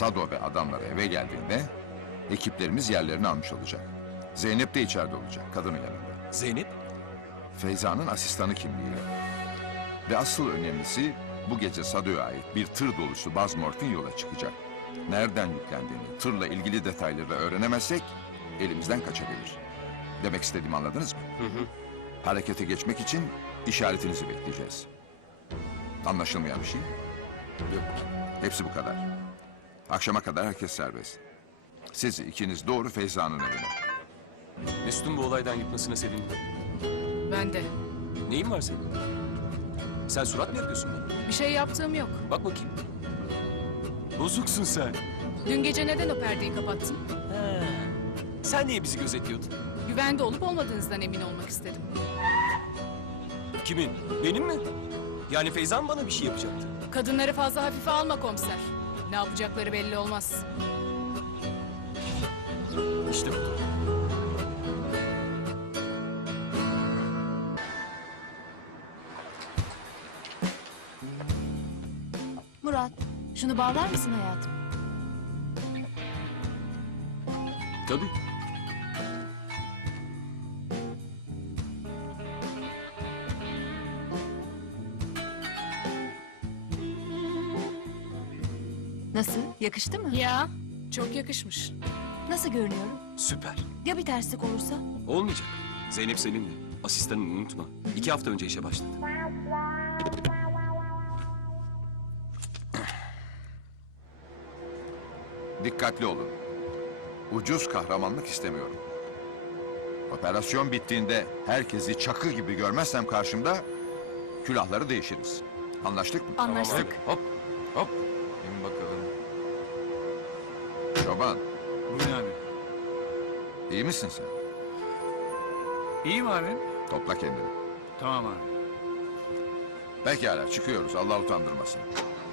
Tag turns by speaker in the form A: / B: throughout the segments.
A: Sado ve adamları eve geldiğinde ekiplerimiz yerlerini almış olacak. Zeynep de içeride olacak, kadının yanında.
B: Zeynep?
A: Feyza'nın asistanı kimliğiyle. Ve asıl önemlisi bu gece Sado'ya ait bir tır dolusu bazmortin yola çıkacak. Nereden yüklendiğini, tırla ilgili detayları öğrenemezsek elimizden kaçabilir. Demek istediğimi anladınız mı?
B: Hı hı.
A: Harekete geçmek için işaretinizi bekleyeceğiz. Anlaşılmayan bir şey?
B: Yok.
A: Hepsi bu kadar. Akşama kadar herkes serbest. Siz ikiniz doğru Feyza'nın evine.
B: Mesut'un bu olaydan yutmasına sevindim.
C: Ben de.
B: Neyin var senin? Sen surat mı yapıyorsun bana?
C: Bir şey yaptığım yok.
B: Bak bakayım. Bozuksun sen.
C: Dün gece neden o perdeyi kapattın?
B: He. Sen niye bizi gözetliyordun?
C: Güvende olup olmadığınızdan emin olmak istedim.
B: Kimin? Benim mi? Yani Feyza mı bana bir şey yapacaktı?
C: Kadınları fazla hafife alma komiser. Ne yapacakları belli olmaz.
B: İşte bu.
D: Murat, şunu bağlar mısın hayatım?
B: Tabii.
D: Nasıl? Yakıştı mı?
C: Ya, çok yakışmış.
D: Nasıl görünüyorum?
B: Süper.
D: Ya bir terslik olursa?
B: Olmayacak. Zeynep seninle. Asistanını unutma. 2 hafta önce işe başladı.
A: Dikkatli olun. Ucuz kahramanlık istemiyorum. Operasyon bittiğinde herkesi çakı gibi görmezsem karşımda külahları değişiriz. Anlaştık mı?
D: Anlaştık.
B: Hop. Hop.
E: İn bakalım.
A: Çoban,
E: Buyurun abi.
A: iyi misin sen?
E: İyiyim abi.
A: Topla kendini.
E: Tamam abi.
A: Pekala, çıkıyoruz. Allah utandırmasın.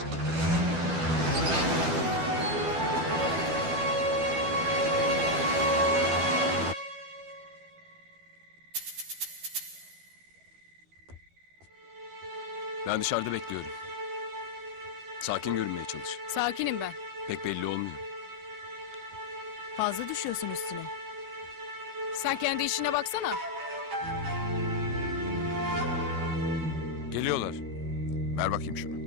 B: Ben dışarıda bekliyorum. Sakin görünmeye çalış.
C: Sakinim ben.
B: Pek belli olmuyor.
D: Fazla düşüyorsun üstüne.
C: Sen kendi işine baksana.
E: Geliyorlar.
A: Ver bakayım şunu.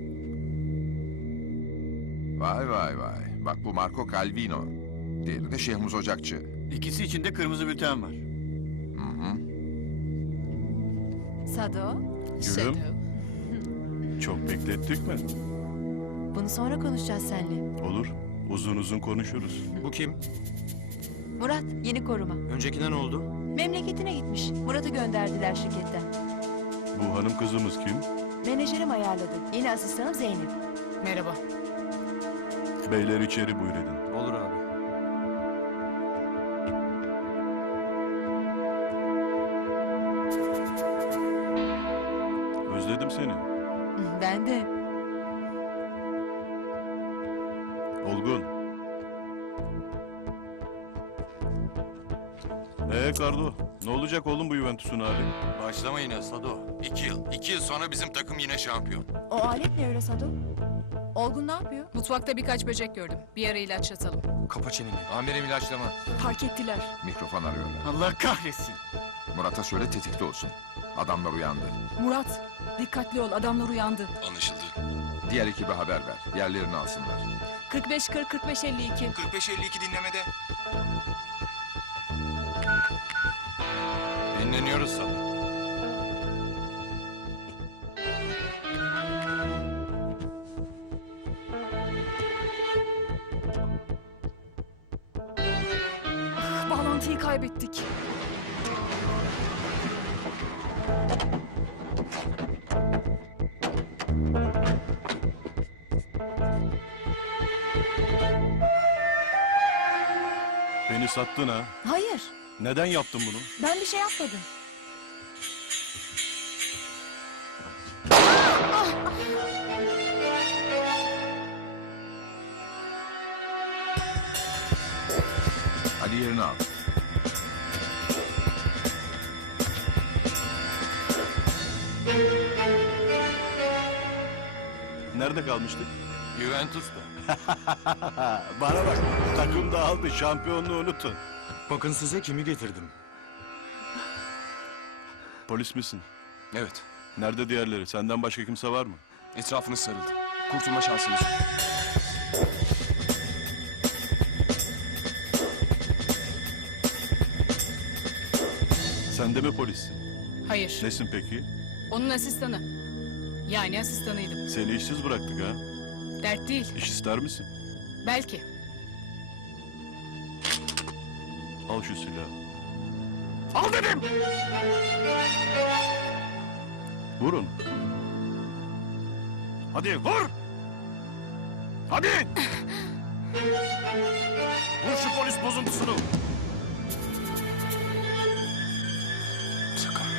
A: Vay vay vay. Bak bu Marco Calvino. Diğeri de Şehmuz Ocakçı.
E: İkisi içinde kırmızı bülten var.
D: Sado,
C: Sado.
F: Çok beklettik mi?
D: bunu sonra konuşacağız seninle.
F: Olur. Uzun uzun konuşuruz.
E: Bu kim?
D: Murat, yeni koruma.
E: Öncekine ne oldu?
D: Memleketine gitmiş. Murat'ı gönderdiler şirketten.
F: Bu hanım kızımız kim?
D: Menajerim ayarladı. Yeni asistanım Zeynep.
C: Merhaba.
F: Beyler içeri buyur edin.
E: Olur abi.
F: Özledim seni.
D: Ben de.
F: Olgun. Kardo, ne olacak oğlum bu Juventus'un hali?
G: Başlama yine Sado. 2 yıl. 2 yıl sonra bizim takım yine şampiyon.
D: O alet ne öyle Sado? Olgun ne yapıyor?
C: Mutfakta birkaç böcek gördüm. Bir ara ilaçlatalım.
B: Kapa çeneni.
G: Amirim ilaçlama.
D: Fark ettiler.
A: Mikrofon arıyorlar.
E: Allah kahretsin.
A: Murat'a söyle tetikte olsun. Adamlar uyandı.
H: Murat, dikkatli ol. Adamlar uyandı.
G: Anlaşıldı.
A: Diğer ekibe haber ver. Yerlerini alsınlar.
H: 45-40, 45-52.
G: 45-52 dinlemede. Dinleniyoruz Sado.
H: Bağlantıyı kaybettik.
F: Beni sattın ha.
D: Hayır,
F: Neden yaptın bunu?
D: ben bir şey yapmadım.
A: Hadi yerini al.
F: Nerede kalmıştık?
G: Juventus'ta.
F: Bana bak. Takım dağıldı. Şampiyonluğu unutun.
E: Bakın size kimi getirdim.
F: Polis misin?
B: Evet.
F: Nerede diğerleri? Senden başka kimse var mı?
B: Etrafınız sarıldı. Kurtulma şansınız yok.
F: Sen de mi polissin?
C: Hayır.
F: Nesin peki?
C: Onun asistanı. Yani asistanıydım.
F: Seni işsiz bıraktık ha.
C: Dert değil.
F: İş ister misin?
C: Belki.
F: Al şu silahı.
E: Al dedim!
F: Vurun.
E: Hadi vur! Hadi! Vur şu polis bozuntusunu!
B: Sakın.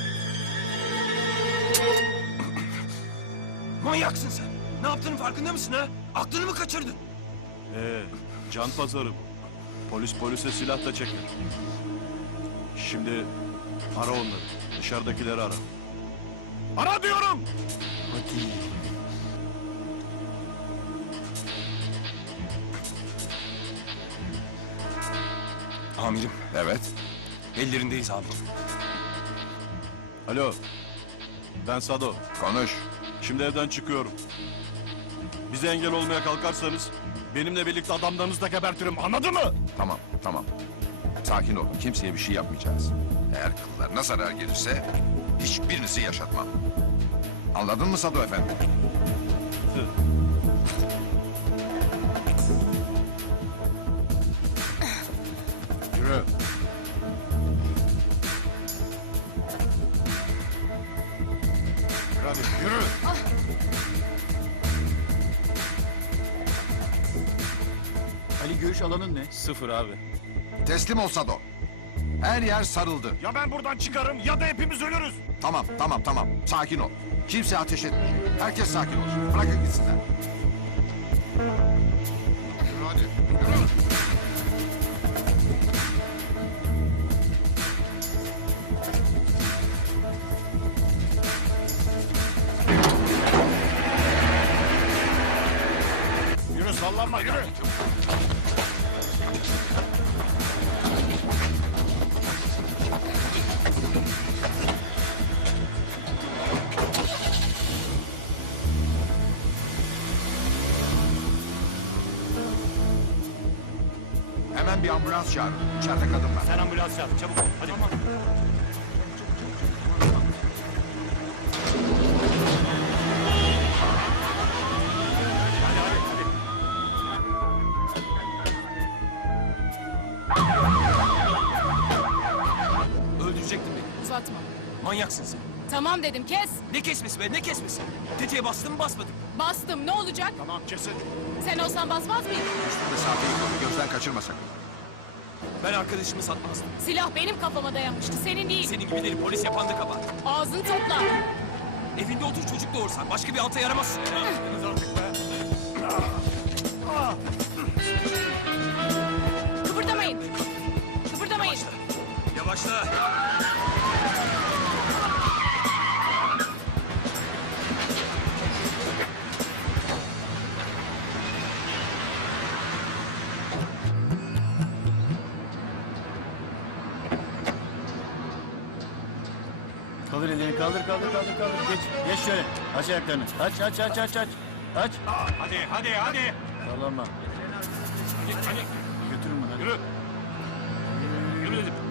B: Manyaksın sen. Ne yaptığının farkında mısın ha? Aklını mı kaçırdın?
F: Can pazarı bu. Polis polise silah da çeker. Şimdi ara onları. Dışarıdakileri ara.
E: Ara diyorum!
B: Amirim,
A: Evet.
B: ellerindeyiz amirim.
F: Alo. Ben Sado.
A: Konuş.
F: Şimdi evden çıkıyorum. Bize engel olmaya kalkarsanız benimle birlikte adamlarınızı da gebertirim. Anladın mı?
A: Tamam, tamam. Sakin olun. Kimseye bir şey yapmayacağız. Eğer kıllarına zarar gelirse hiçbirinizi yaşatmam. Anladın mı Sado Efendi? Yürü. Yürü hadi, yürü.
E: Ali görüş alanın ne?
F: Sıfır abi.
A: Teslim ol Sado. Her yer sarıldı.
F: Ya ben buradan çıkarım ya da hepimiz ölürüz.
A: Tamam, tamam, tamam. Sakin ol. Kimse ateş etmeyecek. Herkes sakin olsun. Bırakın gitsinler. Yürü hadi, yürü.
F: Yürü sallanma yürü.
A: Hemen bir ambulans çağırın. İçeride kadın var.
E: Sen ambulans çağır çabuk ol. Hadi.
B: Öldürecektin beni.
C: Uzatma.
B: Manyaksın sen.
C: Tamam dedim, kes.
B: Ne kesmesi be, ne kesmesi? Tetiğe bastın mı basmadın?
C: Bastım, ne olacak?
F: Tamam kesin.
C: Sen olsan basmaz mıydın?
A: Üstünde saatini koru. Gözden kaçırma sakın.
B: Ben arkadaşımı satmazdım.
C: Silah benim kafama dayanmıştı, senin değil.
B: Senin gibileri polis yapan da kabahat.
C: Ağzını topla.
B: Evinde otur çocuk doğursan başka bir alta yaramazsın.
C: Kıpırdamayın. Kıpırdamayın.
B: Yavaşla.
E: Kaldır elini kaldır. Geç şöyle. Aç ayaklarını. Aç. Aç.
F: Hadi.
E: Sallanma. Götürün bunu hadi.
F: Yürü dedim.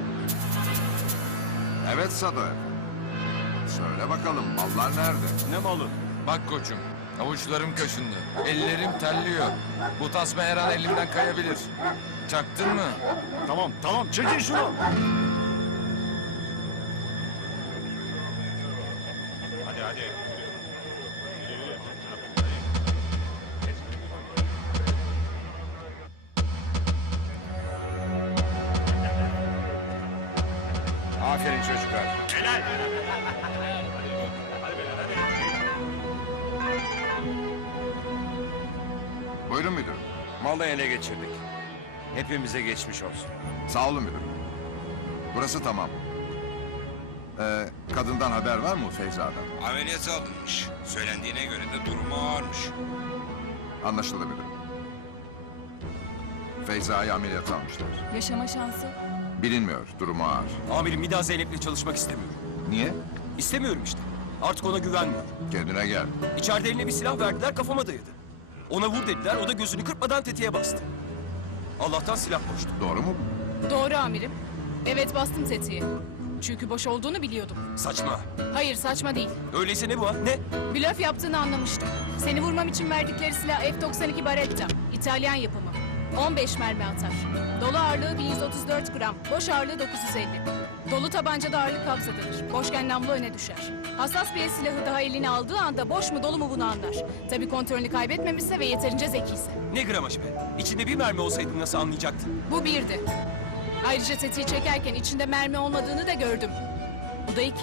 A: Evet Sado Efendi. Söyle bakalım mallar nerede?
F: Ne malı?
G: Bak koçum, avuçlarım kaşındı, ellerim terliyor. Bu tasma her an elimden kayabilir. Çaktın mı?
F: Tamam çekin şunu. Hadi.
A: Aferin çocuklar. Buyurun müdürüm.
I: Malı ele geçirdik. Hepimize geçmiş olsun.
A: Sağ olun müdürüm. Burası tamam. Kadından haber var mı Feyza'dan?
I: Ameliyata alınmış. Söylendiğine göre de durumu ağırmış.
A: Anlaşıldı müdürüm. Feyza'yı ameliyata almışlar.
H: Yaşama şansı.
A: Bilinmiyor, durumu ağır.
B: Amirim bir daha Zeynep'le çalışmak istemiyorum.
A: Niye?
B: İstemiyorum işte. Artık ona güvenmiyorum.
A: Kendine gel.
B: İçeride eline bir silah verdiler, kafama dayadı. Ona vur dediler, o da gözünü kırpmadan tetiğe bastı. Allah'tan silah boştu.
A: Doğru mu?
C: Doğru amirim. Evet bastım tetiği. Çünkü boş olduğunu biliyordum.
B: Saçma.
C: Hayır saçma değil.
B: Öyleyse ne bu ha? Ne?
C: Blöf yaptığını anlamıştım. Seni vurmam için verdikleri silah F-92 Baretta. İtalyan yapımı. 15 mermi atar. Dolu ağırlığı 1134 gram. Boş ağırlığı 950. Dolu tabancada ağırlık kabzadadır. Boşken namlu öne düşer. Hassas bir el silahı daha eline aldığı anda boş mu dolu mu bunu anlar. Tabii kontrolünü kaybetmemişse ve yeterince zekiyse.
B: Ne gramajı be? İçinde bir mermi olsaydı nasıl anlayacaktın?
C: Bu birdi. Ayrıca tetiği çekerken içinde mermi olmadığını da gördüm. Bu da 2.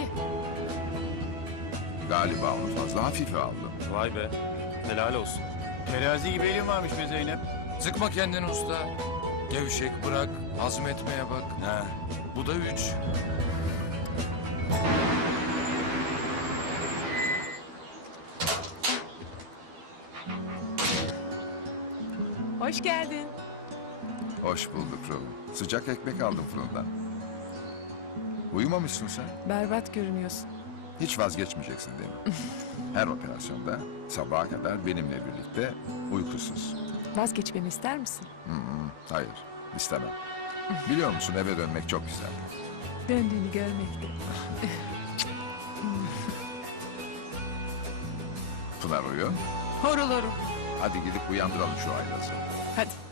A: Galiba onu fazla hafife aldım.
F: Vay be. Helal olsun.
E: Terazi gibi elin varmış be Zeynep.
G: Sıkma kendini usta. Gevşek bırak, hazmetmeye bak.
B: Ha.
G: Bu da 3.
H: Hoş geldin.
A: Hoş bulduk Ruh. Sıcak ekmek aldım fırından. Uyumamışsın sen.
H: Berbat görünüyorsun.
A: Hiç vazgeçmeyeceksin değil mi? Her operasyonda sabaha kadar benimle birlikte uykusuz.
H: Vazgeçmemi ister misin?
A: Hayır, istemem. Biliyor musun eve dönmek çok güzel.
H: Döndüğünü görmekte.
A: Pınar uyu.
H: Horul horul.
A: Hadi gidip uyandıralım şu Aylaz'ı.
H: Hadi.